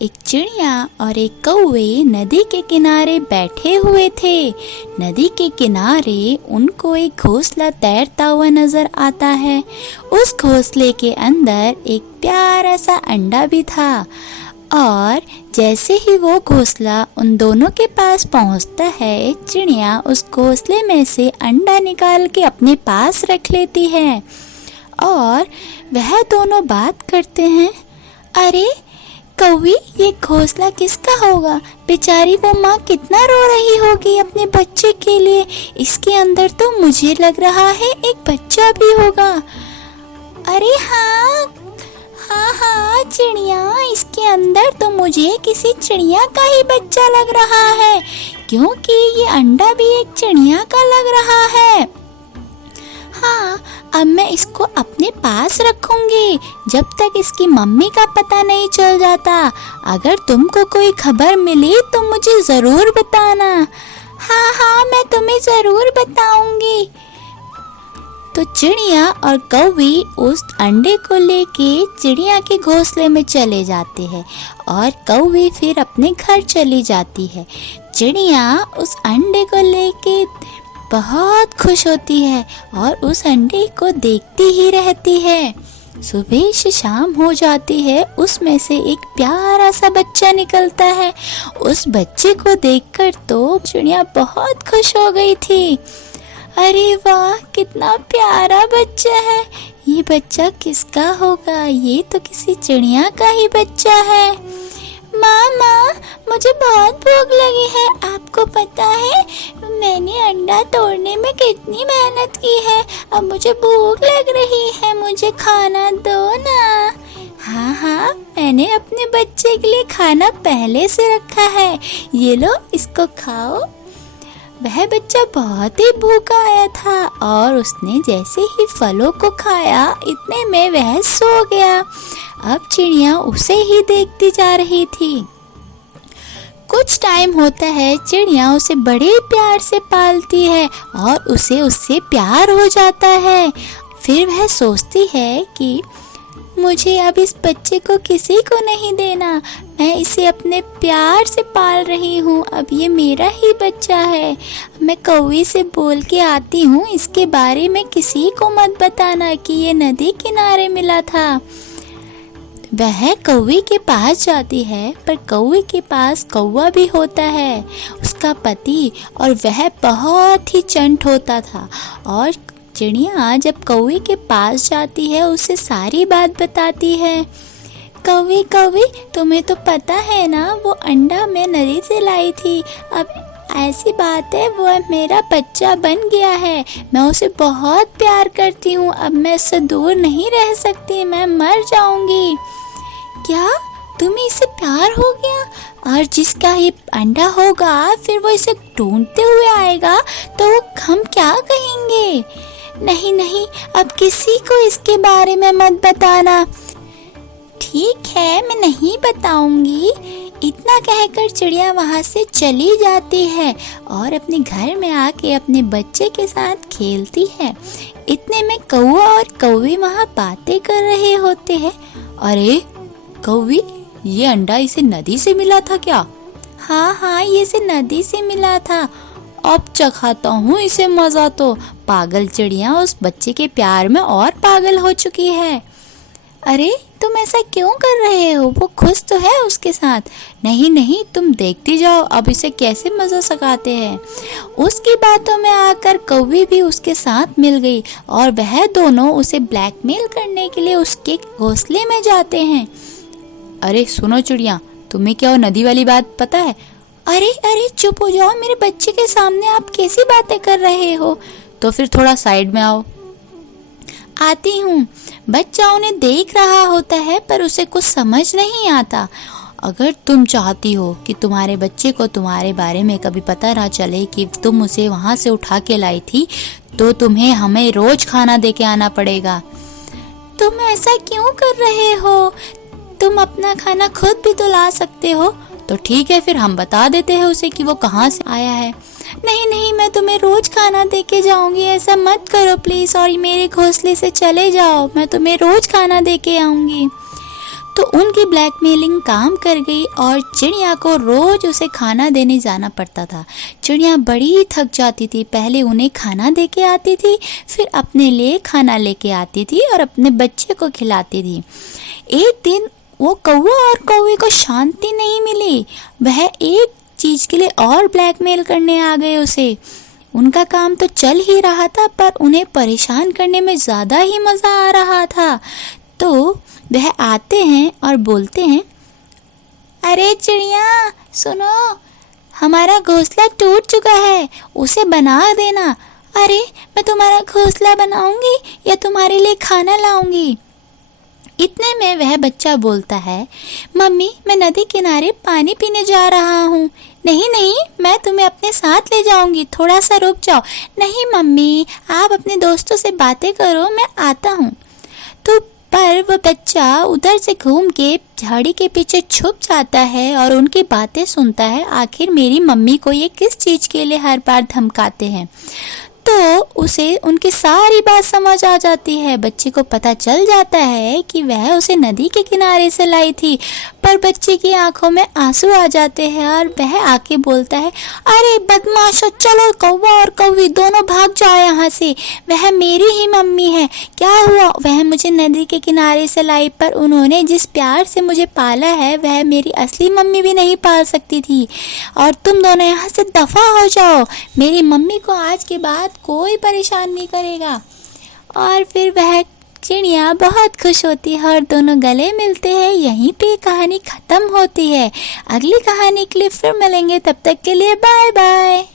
एक चिड़िया और एक कौवे नदी के किनारे बैठे हुए थे। नदी के किनारे उनको एक घोंसला तैरता हुआ नजर आता है। उस घोंसले के अंदर एक प्यारा सा अंडा भी था और जैसे ही वो घोंसला उन दोनों के पास पहुंचता है, चिड़िया उस घोंसले में से अंडा निकाल के अपने पास रख लेती है और वह दोनों बात करते हैं। अरे कौवी, ये घोंसला किसका होगा? बेचारी वो माँ कितना रो रही होगी अपने बच्चे के लिए। इसके अंदर तो मुझे लग रहा है एक बच्चा भी होगा। अरे हाँ हाँ हाँ चिड़िया, इसके अंदर तो मुझे किसी चिड़िया का ही बच्चा लग रहा है, क्योंकि ये अंडा भी एक चिड़िया का लग रहा है। हाँ, अब मैं इसको अपने पास रखूंगी जब तक इसकी मम्मी का पता नहीं चल जाता। अगर तुमको कोई खबर मिली तो मुझे ज़रूर बताना। हाँ हाँ, मैं तुम्हें ज़रूर बताऊंगी। तो चिड़िया और कौवी उस अंडे को लेके चिड़िया के घोंसले में चले जाते हैं और कौवी फिर अपने घर चली जाती है। चिड़िया उस अंडे को लेके बहुत खुश होती है और उस अंडे को देखती ही रहती है। सुबह से शाम हो जाती है, उसमें से एक प्यारा सा बच्चा निकलता है। उस बच्चे को देखकर तो चिड़िया बहुत खुश हो गई थी। अरे वाह, कितना प्यारा बच्चा है। ये बच्चा किसका होगा? ये तो किसी चिड़िया का ही बच्चा है। माँ, मुझे बहुत भूख लगी है। आपको पता है मैंने अंडा तोड़ने में कितनी मेहनत की है। अब मुझे भूख लग रही है, मुझे खाना दो ना। हाँ हाँ, मैंने अपने बच्चे के लिए खाना पहले से रखा है, ये लो इसको खाओ। वह बच्चा बहुत ही भूखा आया था और उसने जैसे ही फलों को खाया, इतने में वह सो गया। अब चिड़िया उसे ही देखती जा रही थी। कुछ टाइम होता है, चिड़िया उसे बड़े प्यार से पालती है और उसे उससे प्यार हो जाता है। फिर वह सोचती है कि मुझे अब इस बच्चे को किसी को नहीं देना, मैं इसे अपने प्यार से पाल रही हूँ, अब ये मेरा ही बच्चा है। मैं कौवी से बोल के आती हूँ, इसके बारे में किसी को मत बताना कि ये नदी किनारे मिला था। वह कौवी के पास जाती है, पर कौवी के पास कौवा भी होता है, उसका पति, और वह बहुत ही चंट होता था। और चिड़िया जब कौवे के पास जाती है, उसे सारी बात बताती है। कौवे, तुम्हें तो पता है ना, वो अंडा मैं नदी से लाई थी। अब ऐसी बात है, वो मेरा बच्चा बन गया है। मैं उसे बहुत प्यार करती हूँ, अब मैं उससे दूर नहीं रह सकती, मैं मर जाऊंगी। क्या तुम्हें इससे प्यार हो गया? और जिसका ये अंडा होगा, फिर वो इसे ढूंढते हुए आएगा तो हम क्या कहेंगे? नहीं, अब किसी को इसके बारे में मत बताना। ठीक है, मैं नहीं बताऊंगी। इतना कहकर चिड़िया वहाँ से चली जाती है और अपने घर में आके अपने बच्चे के साथ खेलती है। इतने में कौवा और कौवी वहाँ बातें कर रहे होते हैं। अरे कौवी, ये अंडा इसे नदी से मिला था क्या? हाँ, ये इसे नदी से मिला था। अब चखाता हूँ इसे मजा तो। पागल चिड़िया उस बच्चे के प्यार में और पागल हो चुकी है। अरे तुम ऐसा क्यों कर रहे हो? वो खुश तो है उसके साथ। नहीं, तुम देखती जाओ अब इसे कैसे मजा सकाते हैं। उसकी बातों में आकर कौवी भी उसके साथ मिल गई और वह दोनों उसे ब्लैकमेल करने के लिए उसके घोंसले में जाते हैं। अरे सुनो चिड़िया, तुम्हें क्या वो नदी वाली बात पता है? अरे चुप हो जाओ, मेरे बच्चे के सामने आप कैसी बातें कर रहे हो? तो फिर थोड़ा साइड में आओ। आती हूँ। बच्चा उन्हें देख रहा होता है, पर उसे कुछ समझ नहीं आता। अगर तुम चाहती हो कि तुम्हारे बच्चे को तुम्हारे बारे में कभी पता ना चले कि तुम उसे वहाँ से उठा के लाई थी, तो तुम्हें हमें रोज खाना दे के आना पड़ेगा। तुम ऐसा क्यों कर रहे हो? तुम अपना खाना खुद भी तो ला सकते हो। तो ठीक है, फिर हम बता देते हैं उसे कि वो कहाँ से आया है। नहीं, मैं तुम्हें रोज खाना दे के जाऊंगी, ऐसा मत करो प्लीज, और मेरे घोंसले से चले जाओ, मैं तुम्हें रोज खाना दे के आऊंगी। तो उनकी ब्लैकमेलिंग काम कर गई और चिड़िया को रोज उसे खाना देने जाना पड़ता था। चिड़िया बड़ी थक जाती थी, पहले उन्हें खाना दे के आती थी, फिर अपने लिए खाना लेके आती थी और अपने बच्चे को खिलाती थी। एक दिन वो कौवा और कौवे को शांति नहीं मिली, वह एक चीज के लिए और ब्लैकमेल करने आ गए उसे। उनका काम तो चल ही रहा था पर उन्हें परेशान करने में ज़्यादा ही मज़ा आ रहा था। तो वह आते हैं और बोलते हैं, अरे चिड़िया सुनो, हमारा घोंसला टूट चुका है, उसे बना देना। अरे मैं तुम्हारा घोंसला बनाऊंगी या तुम्हारे लिए खाना लाऊंगी। इतने में वह बच्चा बोलता है, मम्मी मैं नदी किनारे पानी पीने जा रहा हूँ। नहीं नहीं, मैं तुम्हें अपने साथ ले जाऊंगी, थोड़ा सा रुक जाओ। नहीं मम्मी, आप अपने दोस्तों से बातें करो, मैं आता हूँ। तो पर वह बच्चा उधर से घूम के झाड़ी के पीछे छुप जाता है और उनकी बातें सुनता है। आखिर मेरी मम्मी को ये किस चीज़ के लिए हर बार धमकाते हैं। तो उसे उनकी सारी बात समझ आ जाती है। बच्चे को पता चल जाता है कि वह उसे नदी के किनारे से लाई थी। पर बच्चे की आंखों में आंसू आ जाते हैं और वह आके बोलता है, अरे बदमाशो, चलो कौवा और कौवी दोनों भाग जाओ यहाँ से, वह मेरी ही मम्मी है। क्या हुआ, वह मुझे नदी के किनारे से लाई, पर उन्होंने जिस प्यार से मुझे पाला है वह मेरी असली मम्मी भी नहीं पाल सकती थी। और तुम दोनों यहाँ से दफ़ा हो जाओ, मेरी मम्मी को आज के बाद कोई परेशान नहीं करेगा। और फिर वह चिड़िया बहुत खुश होती है और दोनों गले मिलते हैं। यहीं पे कहानी ख़त्म होती है। अगली कहानी के लिए फिर मिलेंगे, तब तक के लिए बाय बाय।